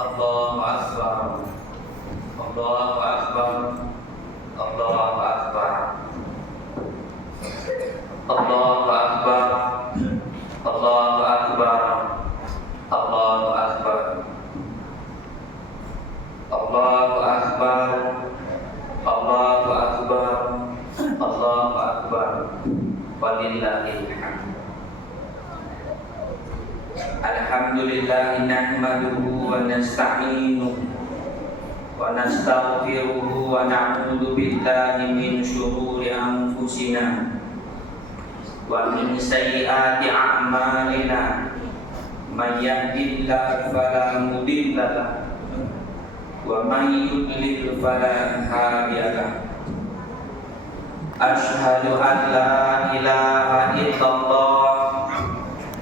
Allahu Akbar, Allahu Akbar, Allahu Akbar, Allahu Akbar, Allahu Akbar, Allahu Akbar, Allahu Akbar, Allahu Akbar, Allahu Akbar, walillahil hamd. Alhamdulillah nahmaduhu wa nasta'inuhu wa nastaghfiruhu wa na'udzu billahi min syururi anfusina wa min sayyiati a'malina. May yahdihillahu fala mudilla lahu wa may yudlil fala hadiya lahu. Asyhadu an la ilaha illallah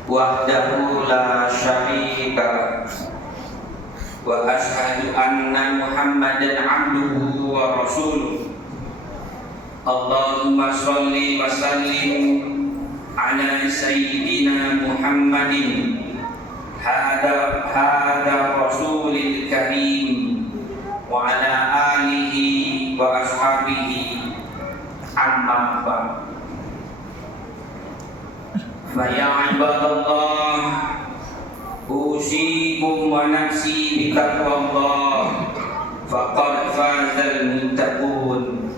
wahdahu la syarika lah wa asyhadu anna Muhammadan abduhu wa rasuluh. Allahumma sholli wa sallim ala sayyidina Muhammadin hada rasulil karim wa ala alihi wa ashabihi, amma ba'd. Faya ibadallah, usikum wa nafsi bitaqwallah, faqad fazal muttaqun.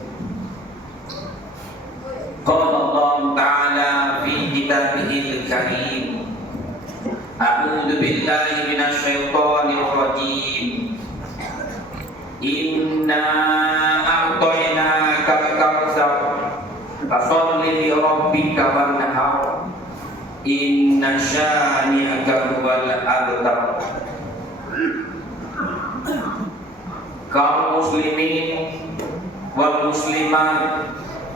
Qala Allah Ta'ala fi kitabihil karim, a'udzu billahi minasy syaithanir rajim. Inna a'tainaka al-kautsar fasholli li rabbika wanhar, inna syani'aka huwal abtar. Kaum muslimin wal muslimat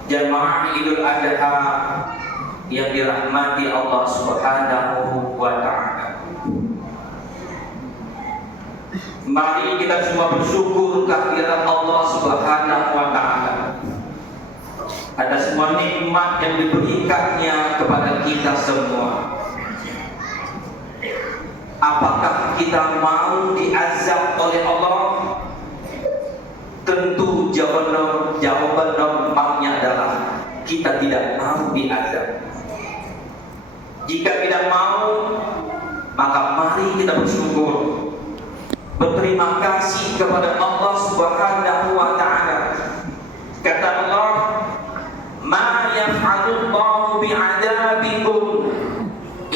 jamaah Idul Adha yang dirahmati Allah Subhanahu wa ta'ala, mari kita semua bersyukur kehadiran Allah Subhanahu wa ta'ala atas semua nikmat yang diberikannya kepada kita semua. Apakah kita mau diazab oleh Allah? Tentu jawaban normalnya adalah kita tidak mau diazab. Jika tidak mau, maka mari kita bersyukur, berterima kasih kepada Allah Subhanahu wa ta'ala. Kata Allah, ma yaf'alullahu bi'adabikum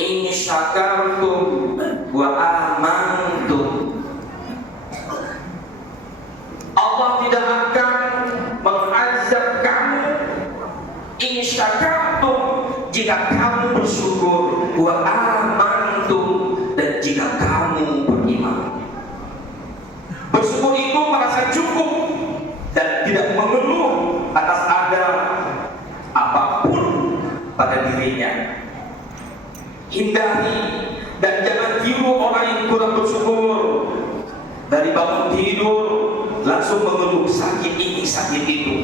in syakartum wa amantum. Allah tidak akan mengazab kamu in syakartum, jika kamu bersyukur, wa amantum, dan jika kamu beriman. Bersyukur itu merasa cukup dan tidak mengeluh atas ada apapun pada dirinya. Hindari dan jangan tiru orang yang kurang bersyukur. Dari bangun tidur langsung mengeluh sakit ini sakit itu.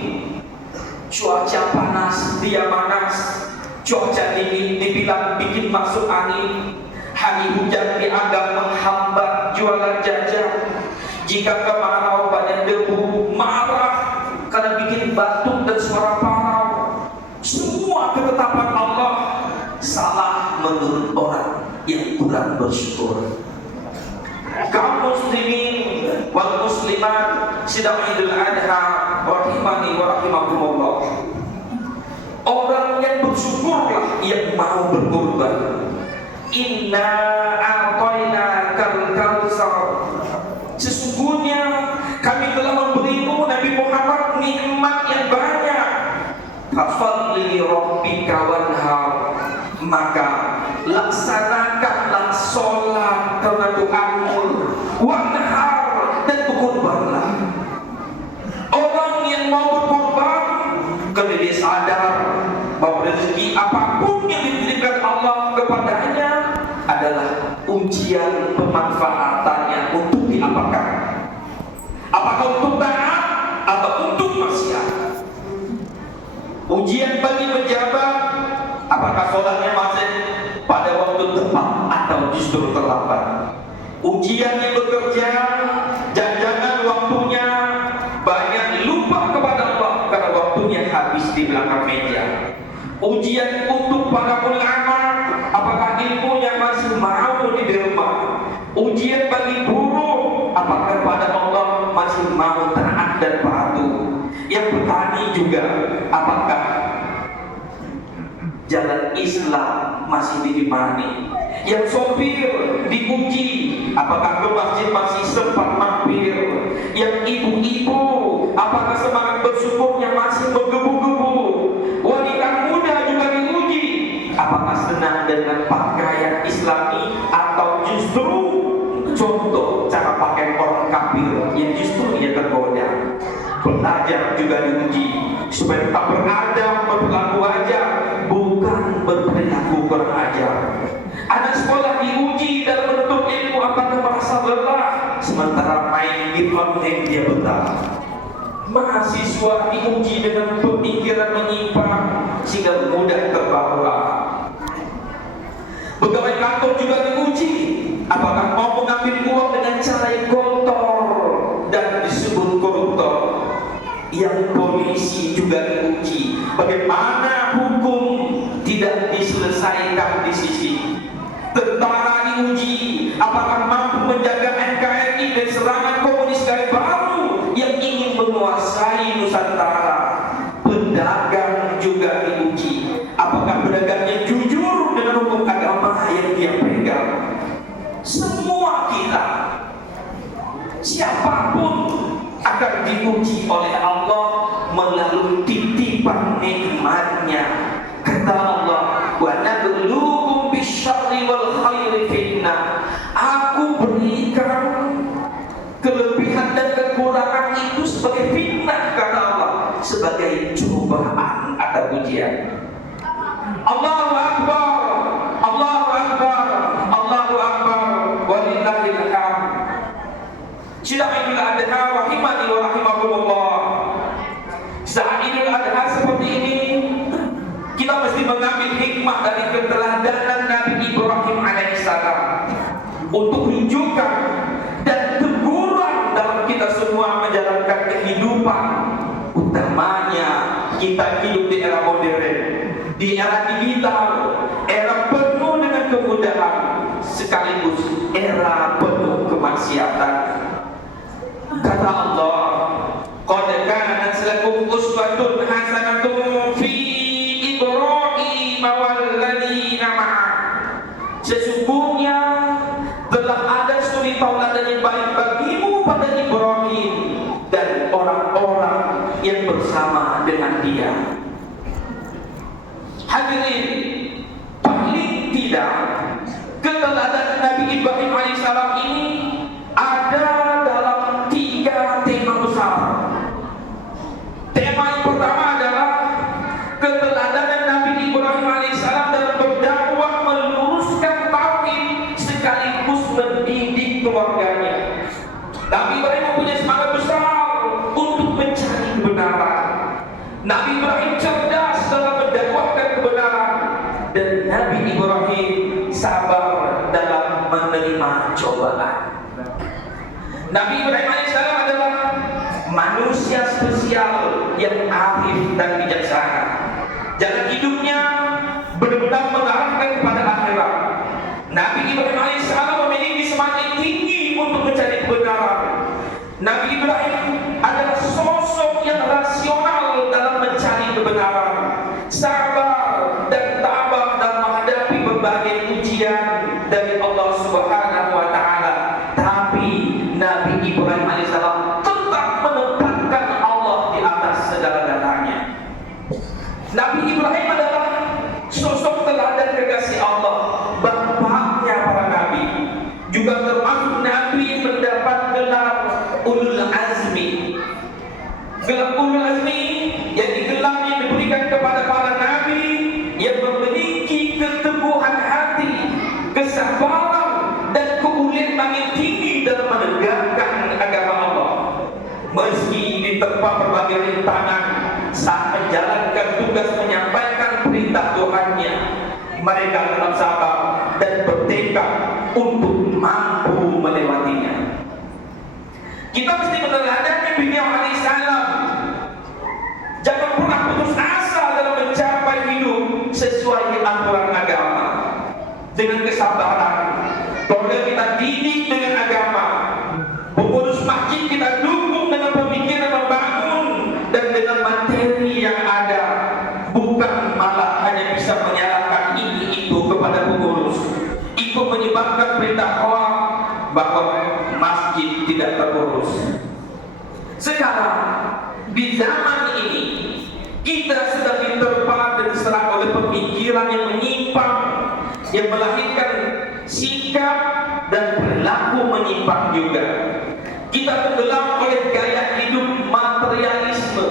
Cuaca panas dia panas, cuaca dingin dibilang bikin masuk angin, hari hujan dianggap menghambat jualan jajan. Jika kemarau banyak debu, marah karena bikin batuk dan suara parau. Semua ketetapan Allah salah menurut orang yang kurang bersyukur. Kaum muslimin wal muslimat sidang Idul Adha rahimani wa rahimakumullah. Orang yang bersyukurlah yang mau berkorban. Inna a'tainakal kautsar, sesungguhnya kami telah memberimu Nabi Muhammad nikmat yang banyak. Fasholli li rabbika wanhar, maka laksanakanlah sholat karena Tuhanmu, wanhar, dan berkorbanlah. Orang yang mau berkorban karena dia sadar bahwa rezeki apapun yang diberikan Allah kepadanya adalah ujian pemanfaatannya untuk diapakan, apakah untuk taat atau untuk maksiat. Ujian bagi pejabat, apakah sholatnya masih pada waktu tepat atau justru terlambat. ujian yang bekerja, jangan waktunya banyak lupa kepada Allah karena waktunya habis di belakang meja. Ujian untuk para ulama, apakah ilmunya masih mau diterima? Ujian bagi buruh, apakah kepada Allah masih mau taat dan patuh? Yang petani juga, apakah jalan Islam masih diimani? Yang sopir diuji, apakah ke masjid masih sempat mampir? Yang ibu-ibu, apakah semangat bersyukurnya masih menggebu-gebu? Wanita muda juga diuji, apakah senang dengan pakaian Islami atau justru contoh cara pakai orang kafir yang justru dia tergoda. Belajar juga diuji supaya tetap beradab, berlaku wajar, bukan berperilaku kurang ajar. Anak sekolah diuji dalam menuntut ilmu, apakah merasa lelah sementara main di online dia betah. Mahasiswa diuji dengan pemikiran menyimpang sehingga mudah terbawa. Pegawai kantor juga diuji, apakah mau mengambil uang dengan cara yang kotor dan disebut koruptor. Yang polisi juga diuji, bagaimana hukum tidak diselesaikan di sisi. Tentara diuji, apakah mampu menjaga NKRI dari serangan komunis gaya baru yang ingin menguasai Nusantara. Pedagang juga diuji, apakah pedagangnya jujur dengan hukum agama yang dia pegang. Semua kita, siapapun akan diuji oleh Allah melalui titipan nikmatnya. Kata Allah, wa nabluukum bisyarri wal khairi fitnah. Aku berikan kelebihan dan kekurangan itu sebagai fitnah, kata Allah, sebagai cobaan atau ujian. Allahu Akbar, Allahu Akbar, Allahu Akbar, walillahil hamd. Sidang Idul Adha rahimani wa rahimakumullah. Saat Idul Adha seperti ini, kita mesti mengambil hikmah dari keteladanan Nabi Ibrahim alaihissalam untuk rujukan dan teguran dalam kita semua menjalankan kehidupan. Utamanya kita hidup di era modern, di era digital, era penuh dengan kemudahan, sekaligus era penuh kemaksiatan. Kata Allah, qad kanat lakum uswatun hasanatun fi Ibrahim wal ladzina ma'ah. Sesungguhnya telah ada suri tauladan yang baik bagimu pada Ibrahim dan orang-orang yang bersama dengan dia. Hadirin, paling tidak keteladanan Nabi Ibrahim alaihissalam ini ada dalam 3 tema besar. Tema yang pertama adalah keteladanan Nabi Ibrahim alaihissalam dalam berdakwah meluruskan tauhid sekaligus mendidik keluarganya. Nabi Ibrahim mempunyai semangat besar untuk mencari kebenaran. Nabi Ibrahim cerdas dalam mendakwahkan kebenaran, dan Nabi Ibrahim sabar dalam menerima cobaan. Nabi Ibrahim alaihissalam adalah manusia spesial yang arif dan bijaksana. Jalan hidupnya benar-benar mengarahkan kepada akhirat. Nabi Ibrahim alaihissalam memiliki semangat tinggi untuk mencari kebenaran. Nabi Ibrahim adalah sosok yang rasional dalam mencari kebenaran, sabar dan tabah dalam menghadapi berbagai ujian dari Allah Subhanahu wa taala. Tapi Nabi Ibrahim alaihissalam tetap menempatkan Allah di atas segala-galanya. Nabi Ibrahim adalah sosok teladan kekasih Allah, bapaknya para nabi, juga termasuk nabi yang mendapat gelar Ulul Azmi. Gelar Ulul Azmi yang digelarnya diberikan kepada para nabi yang memiliki keteguhan hati, kesabaran dan keuletan yang tinggi dalam menegakkan agama Allah. Meski diterpa berbagai rintangan saat menjalankan tugas menyampaikan perintah Tuhannya, mereka tetap sabar dan bertekad untuk mampu Kita mesti meneladani beliau alaihissalam. Jangan pernah putus asa dalam mencapai hidup sesuai dengan aturan agama. Dengan kesabaran, keluarga kita didik dengan agama, pengurus masjid kita dukung dengan pemikiran membangun dan dengan materi yang ada, bukan malah hanya bisa menyalahkan ini itu kepada pengurus. Itu menyebabkan berita hoax bahwa masjid tidak terurus. Sekarang di zaman ini kita sudah diterpa dan diserang oleh pemikiran yang menyimpang, yang melahirkan sikap dan perilaku menyimpang juga. Kita tenggelam oleh gaya hidup materialisme.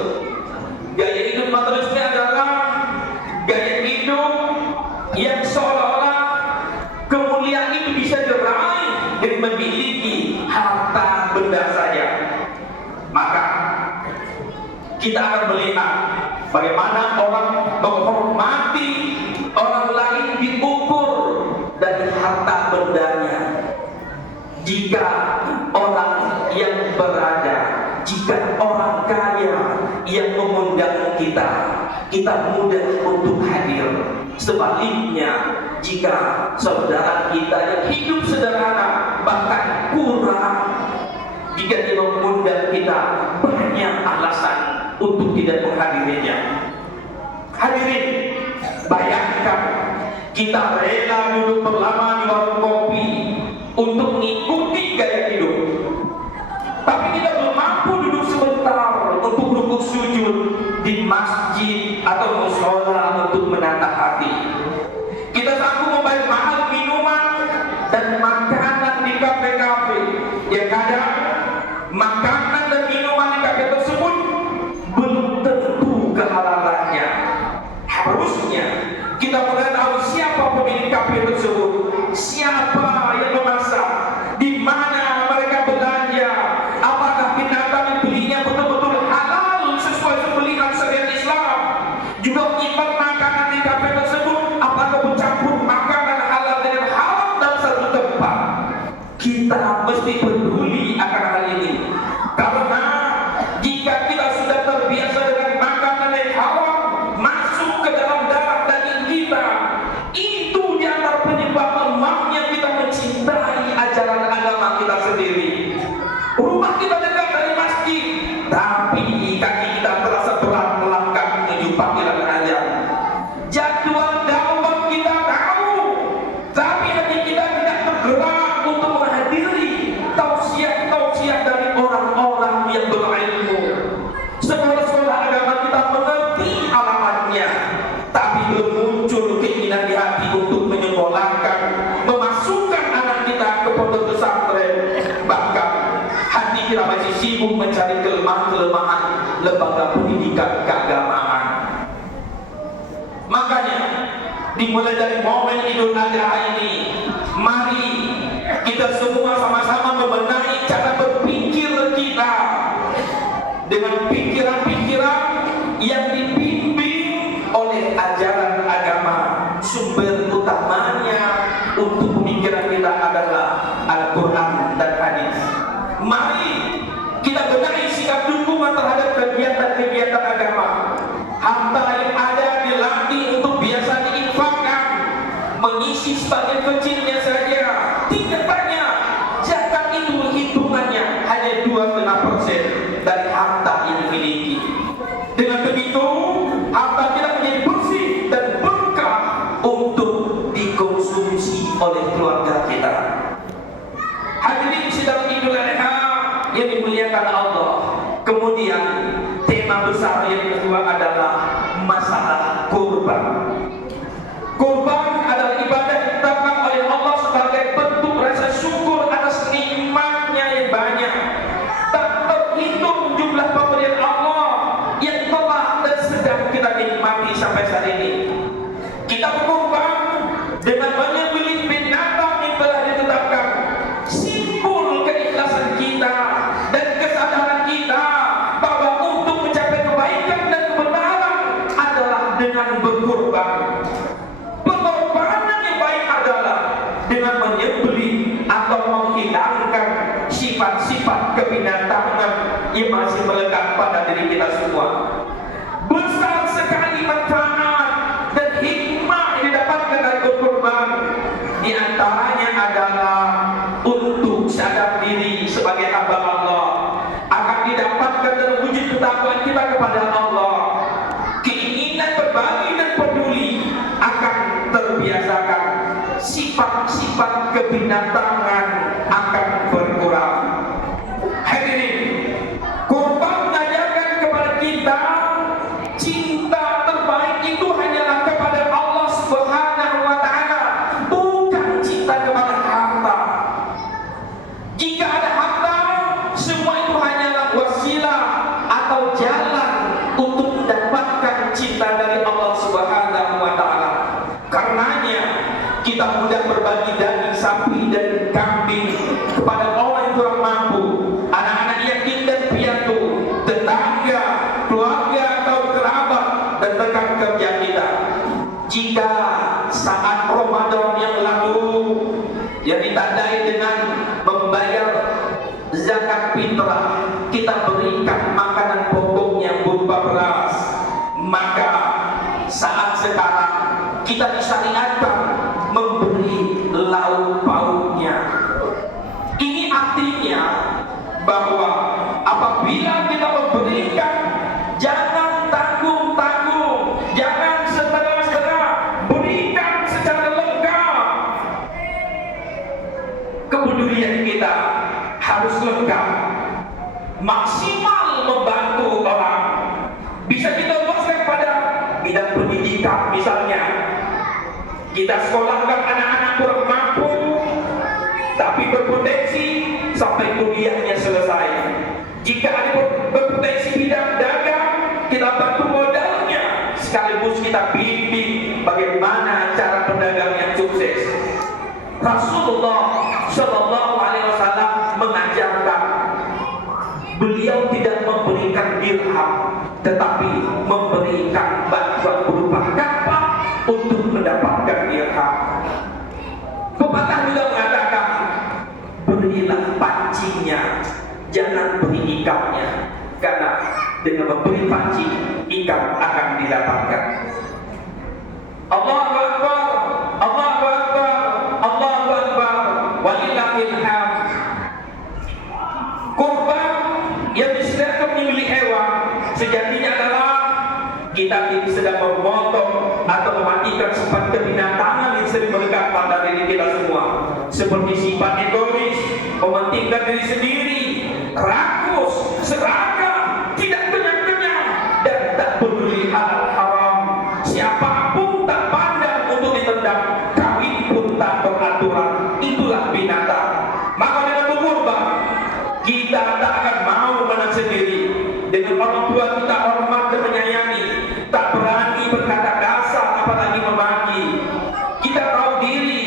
Gaya hidup materialisme adalah gaya hidup yang seolah-olah kemuliaan itu bisa diraih dengan memiliki harta benda saja. Maka kita akan melihat bagaimana orang menghormati orang lain diukur dari harta bendanya. Jika orang yang berada, jika orang kaya yang mengundang kita, kita mudah untuk hadir. Sebaliknya, jika saudara kita yang hidup sederhana bahkan kurang, jika dia mengundang kita, banyak alasan untuk tidak menghadirinya. Hadirin, bayangkan kita rela duduk berlama di warung kopi untuk mengikuti gaya hidup, tapi kita belum mampu duduk sebentar untuk rukuk sujud di masjid atau mushola untuk menatap hati. Kita sanggup membayar mahal minuman dan makanan di kafe-kafe. Ya kadang makanan dan minuman di kafe tersebut belum tentu kehalalannya. Harusnya kita mengetahui siapa pemilik kafe tersebut, siapa yang memasak, di mana mereka belanja, apakah binatang yang dibelinya betul-betul halal sesuai pembelian syariat Islam. Juga menyimpan makanan di kafe tersebut, apakah bercampur makanan halal dengan haram dalam satu tempat. Kita mesti peduli akan hal ini, karena jika kita sudah terbiasa dengan makanan yang haram masuk ke dalam darah daging kita, itu di antara penyebab lemahnya kita mencintai ajaran agama kita sendiri. Rumah kita dekat dari masjid, tapi kaki kita terasa berat melangkah menuju panggilan azan. Jadwal dakwah kita tahu, tapi hati kita tidak tergerak untuk menghadiri tausiah-tausiah dari orang-orang yang berilmu. Sekolah-sekolah agama kita mengerti alamatnya, tapi belum muncul keinginan di hati untuk menyekolahkan, memasukkan anak kita ke pondok pesantren. Bahkan hati kita masih sibuk mencari kelemahan-kelemahan lembaga pendidikan keagamaan. Makanya dimulai dari momen Idul Adha ini, mari kita semua sama-sama membenahi cara berpikir kita dengan pikiran-pikiran yang dibimbing oleh ajaran agama. Sumber utamanya untuk pemikiran kita adalah Al-Quran dan hadis. Mari kita benahi sikap dukungan terhadap kegiatan-kegiatan agama. Harta yang ada dilatih untuk biasa diinfakkan, mengisi sebagian kecilnya saja, tidak banyak. Tujuannya adalah untuk sadar diri sebagai hamba Allah, akan didapatkan dalam wujud ketakwaan kita kepada Allah. Keinginan berbagi dan peduli akan terbiasakan. Sifat-sifat kebinatangan akan berkurang. Hadirin, kurban mengajarkan kepada kita cinta terbaik itu hanyalah kepada Allah Subhanahu wa Ta'ala, bukan cinta kepada harta. Jika ada harta, semua itu hanyalah wasilah atau jalan untuk mendapatkan cinta dari Allah Subhanahu wa Ta'ala. Karenanya kita mudah berbagi daging sapi dan kambing kepada orang yang kurang mampu, anak-anak yatim dan piatu, tetangga, keluarga atau kerabat dan rekan kerja kita. Jika saat Ramadan yang lalu yang ditandai dengan membayar zakat fitrah, kita berikan makanan pokoknya berupa beras, maka saat sekarang kita disyariatkan memberi lauk pauknya. Ini artinya bahwa apabila kita memberikan, jangan tanggung-tanggung, jangan setengah-setengah, berikan secara lengkap. Kepedulian kita harus lengkap, maksimal membantu orang. Bisa kita luaskan pada bidang pendidikan misalnya. Kita sekolahkan anak-anak kurang mampu, tapi berpotensi sampai kuliahnya selesai. Jika ada berpotensi bidang dagang, kita bantu modalnya, sekaligus kita bimbing bagaimana cara berdagang yang sukses. Rasulullah Shallallahu Alaihi Wasallam mengajarkan, beliau tidak memberikan dirham, tetapi memberikan bantuan berupa kapak untuk mendapatkan dirham. Pepatah juga mengatakan, berilah pancingnya, jangan beri ikannya, karena dengan memberi pancing, ikan akan didapatkan. Allahu Akbar, Allahu Akbar, Allahu Akbar, walillahil hamd. Kurban yang disediakan menyembelih hewan sejatinya adalah kita ini sedang memotong atau mematikan sifat kebinatangan yang sering melekat pada diri kita semua, seperti sifat egois, mementingkan diri sendiri, rakus, serakah, tidak kenyang-kenyang, dan tak peduli halal haram. Siapapun tak pandang untuk ditendang, kawin pun tak beraturan. Itulah binatang. Maka dengan berkurban, kita tak akan mau menang sendiri. Dengan orang tua kita hormat dan menyayangi, tak berani berkata kasar apalagi membagi. Kita tahu diri,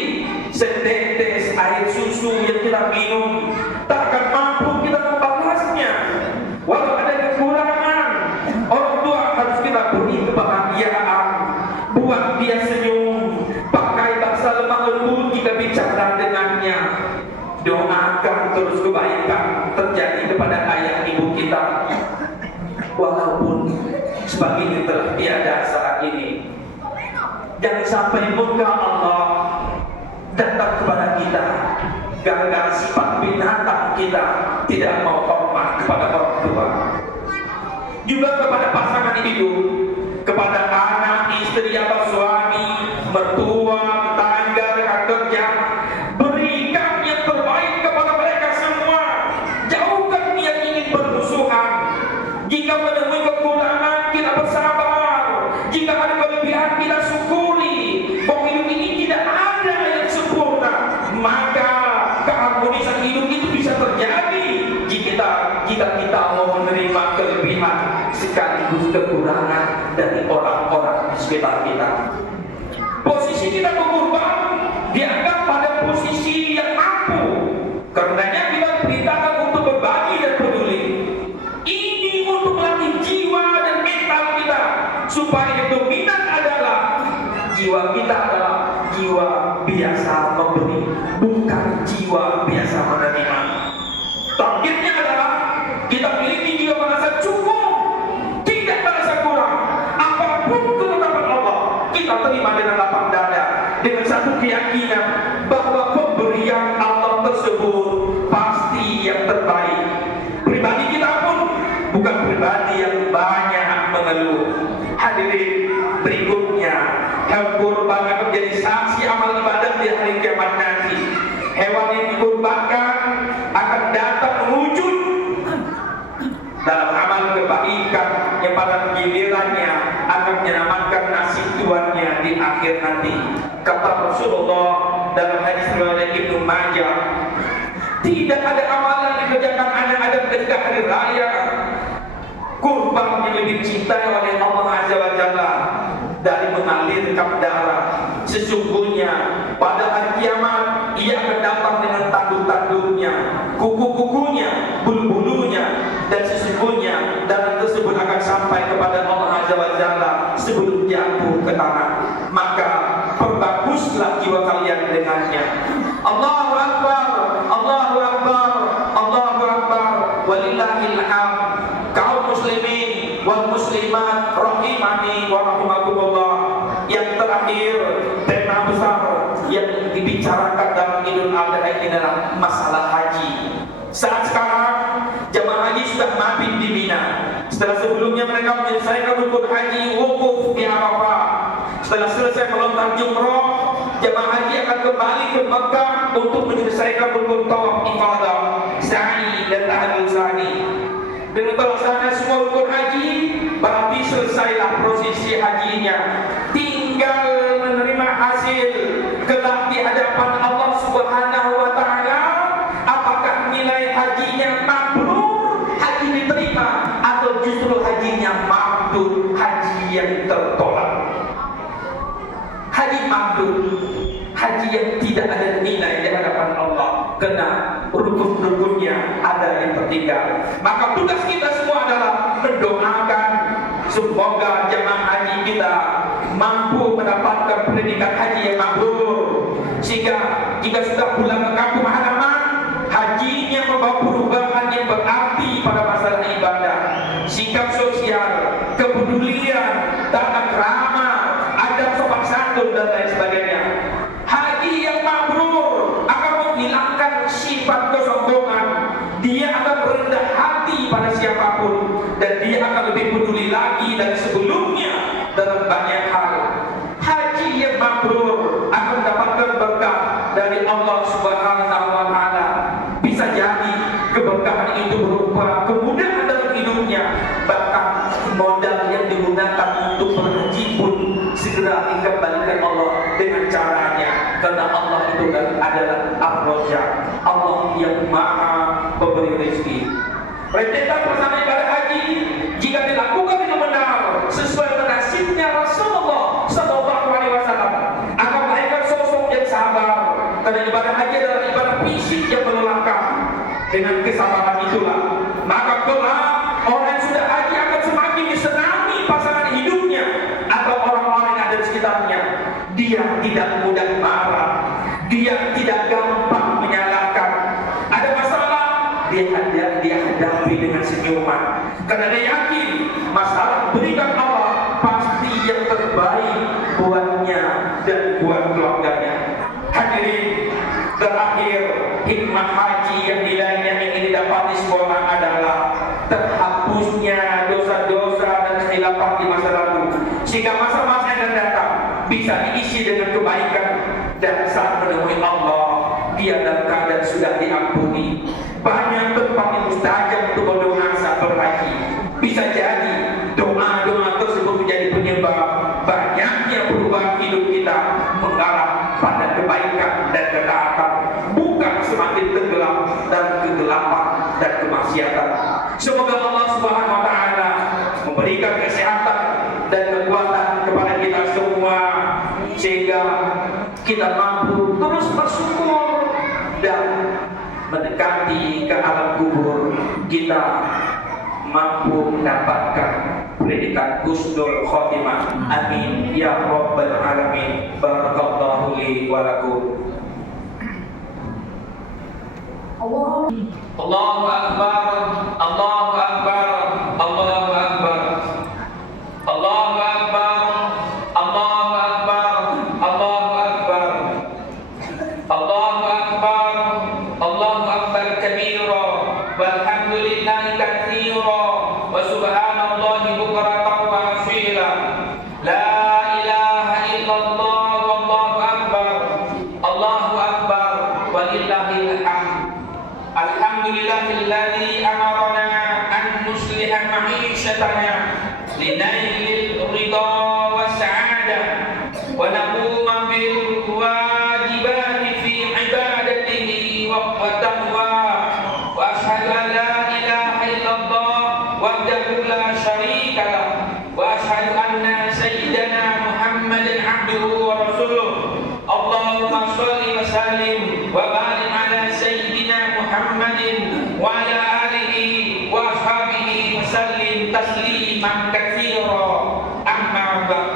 setetes air susu yang kita minum tak akan mampu kita membalasnya. Walau ada kekurangan, orang tua harus kita beri kebahagiaan, buat dia senyum, pakai bahasa lemah lembut jika bicara dengannya. Doakan terus kebaikan terjadi kepada ayah ibu kita, walaupun sebagainya telah tiada saat ini. Jangan sampai murka Allah datang kepada kita gara-gara sifat binatang kita tidak mau hormat kepada orang tua. Juga kepada pasangan hidup, kepada anak, istri atau suami, mertua, tetangga, rekan kerja, berikan yang terbaik kepada mereka semua. Jauhkan yang ingin bermusuhan. Jika menemui kekurangan, kita bersabar. Jika ada kelebihan, kita syukuri. Bahwa hidup ini tidak ada yang sempurna, maka keharmonisan hidup itu bisa terjadi jika kita mau menerima kelebihan sekaligus kekurangan dari orang-orang di sekitar kita. Posisi kita berkorban dianggap pada posisi yang mampu. Karenanya kita diperintahkan untuk berbagi dan peduli. Ini untuk melatih jiwa dan mental kita, supaya yang dominan adalah jiwa kita adalah jiwa biasa memberi, bukan jiwa biasa menerima. Targetnya adalah kita miliki jiwa merasa cukup, tidak merasa kurang. Apapun ketetapan Allah, kita terima dengan lapang dada, dengan satu keyakinan bahwa pemberi hewan yang dikurbankan akan datang mewujud dalam amal kebaikan yang pada gilirannya akan menyelamatkan nasib tuannya di akhir nanti. Kata Rasulullah dalam hadis riwayat Ibnu Majah, tidak ada amalan yang dikerjakan anak Adam ketika hari raya kurban yang lebih dicintai oleh Allah Azza wa Jalla dari mengalirkan darah. Sesungguhnya pada hari kiamat ia akan datang dengan tanduk-tanduknya, kuku-kukunya, bulu-bulunya, dan sesungguhnya darah tersebut akan sampai kepada Allah Azza wa Jalla sebelum jatuh ke tanah. Maka perbaguslah jiwa kalian dengannya. Allahu Akbar, Allahu Akbar, Allahu Akbar, walillahil hamd. Kaum muslimin wal muslimat rahimani wa rahimakumullah. Yang terakhir, tema besar yang dibicarakan dalam Idul Adha ini adalah masalah haji. Saat sekarang jemaah haji sudah mabit di Mina. Setelah sebelumnya mereka menyelesaikan rukun haji wukuf di Arafah. Setelah selesai melontar jumrah, jemaah haji akan kembali ke Mekah untuk menyelesaikan rukun tawaf ifadah, sa'i dan tahallul sani. Dengan terlaksana semua rukun haji, berarti selesailah prosesi hajinya. Tinggal menerima hasil kelak di hadapan Allah Subhanahu wa taala. Apakah nilai hajinya mabrur, haji diterima, atau justru hajinya mardud, haji yang tertolak. Haji mardud, haji yang tidak ada nilai di hadapan Allah, karena rukun-rukunnya ada yang tertinggal. Maka tugas kita semua adalah mendoakan semoga jemaah haji kita mampu mendapatkan pendidikan haji yang mabrur, sehingga jika sudah pulang ke kampung halaman, hajinya membawa perubahan yang berarti pada masalah ibadah, sikap sosial, kepedulian, tata krama, adab sopan santun dan lain sebagainya. Haji yang mabrur akan menghilangkan sifat kesombongan. Dia akan berendah hati pada siapapun, dan dia akan lebih peduli lagi dari sebelumnya dalam banyak hal. Haji yang mabrur akan mendapatkan berkah dari Allah Subhanahu wa taala. Bisa jadi keberkahan itu berupa kemudahan dalam hidupnya, bahkan modal yang digunakan untuk berhaji pun segera dikembalikan Allah dengan caranya, karena Allah itu adalah Ar-Razzaq, Allah yang Maha Pemberi rezeki. Rentetan pelaksanaan ibadah haji jika dilakukan dengan benar sesuai dengan nasibnya Rasulullah Sallallahu Alaihi Wasallam akan melahirkan sosok yang sabar, karena ibadah haji adalah ibadah fisik yang melelahkan. Dengan kesabaran itulah maka kelak orang yang sudah haji akan semakin disenangi pasangan hidupnya atau orang-orang yang ada di sekitarnya. Dia tidak mudah marah, dia tidak gampang menyalahkan. Ada masalah, dia hadapi dengan senyuman, karena dia yakin masalah berikan Allah pasti yang terbaik buatnya dan buat keluarganya. Hadirin, terakhir, hikmah haji yang nilainya ingin didapati semua orang adalah terhapusnya dosa-dosa dan kehilafan di masa lalu, sehingga masa-masa yang akan datang bisa diisi dengan kebaikan, dan saat menemui Allah dia dalam keadaan sudah diampuni. Banyak tempat yang mustajab untuk berdoa saat berhaji. Bisa jadi doa-doa tersebut menjadi penyebab banyaknya perubahan hidup kita mengarah pada kebaikan dan ketaatan, bukan semakin tenggelam dan kegelapan dan kemaksiatan. Semoga Allah Subhanahu wa taala memberikan kesehatan dan kekuatan kepada kita semua, sehingga kita mampu terus bersyukur dan mendekati ke alam kubur kita mampu mendapatkan predikat husnul khotimah. Amin ya rabbal alamin. Barakallahu li wa lakum. Allahu akbar, Allahu akbar, Allahu akbar, Allahu akbar, Allahu akbar, Allahu akbar, Allahu akbar, Allahu akbar kabira, walhamdulillahi katsira, wa subhanallahi bukratan wa asila. La ilaha illallah wallahu akbar, Allahu akbar, walillah walillahil hamd. Alhamdulillahilladzi amarna an nusliha ma'ishatana linailil ridha was-sa'adah wa naquma bil wajibati fi ibadatihi wa taqwa wa ashhadu an la ilaha illallah wahdahu la syarika lah wa ashhadu anna sayyidana Muhammadan abduhu wa rasuluh. Allahumma shalli wa sallim wa barik ala sayyidina Muhammadin wa ala alihi wa ashabihi wa sallim tasliman katsira. Amma ba'd.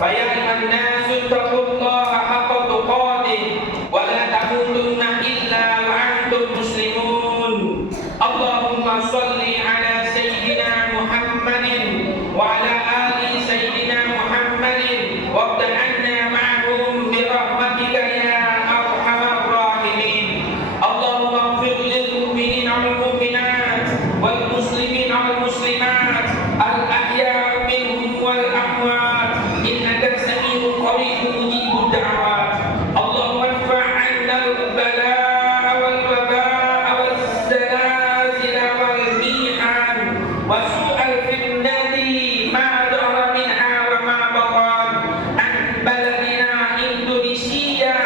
Fa ya ayyuhan nasu taqullaha haqqa tuqatih wa la tamutunna illa wa antum muslimun. Allahumma shalli ala sayyidina Muhammadin wa ala ali sayyidina Muhammadin wa ta'anna ma'hum bi rahmatika ya arhamar rahimin. Allahumma ighfir lil mu'minina wal mu'minat wal muslimina wal muslimat al ahya minhum wal amwat innaka sami'un qaribun mujibud da'wat. Allahumma idfa' 'anna al bala'a wal waba'a was zalazila wal mihan wa su'al fitnati ma dhahara minha wa ma batan an baladina Indonesia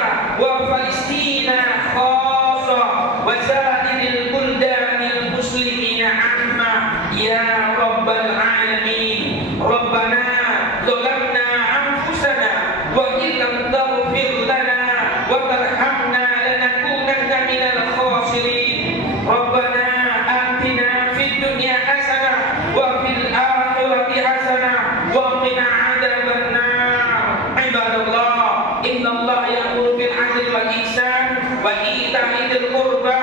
wa Palestina khassa wa sa'iril buldanil muslimina amma ya rabbal alamin. Rabbana zalamna anfusana wa illam taghfir lana wa tarhamna lanakunanna minal khasirin. Rabbana atina fid dunya hasanah wa fil akhirati hasanah wa qina adzaban nar. Ibadallah, innallaha ya'muru bil 'adli wal ihsan wa ita'i dzil qurba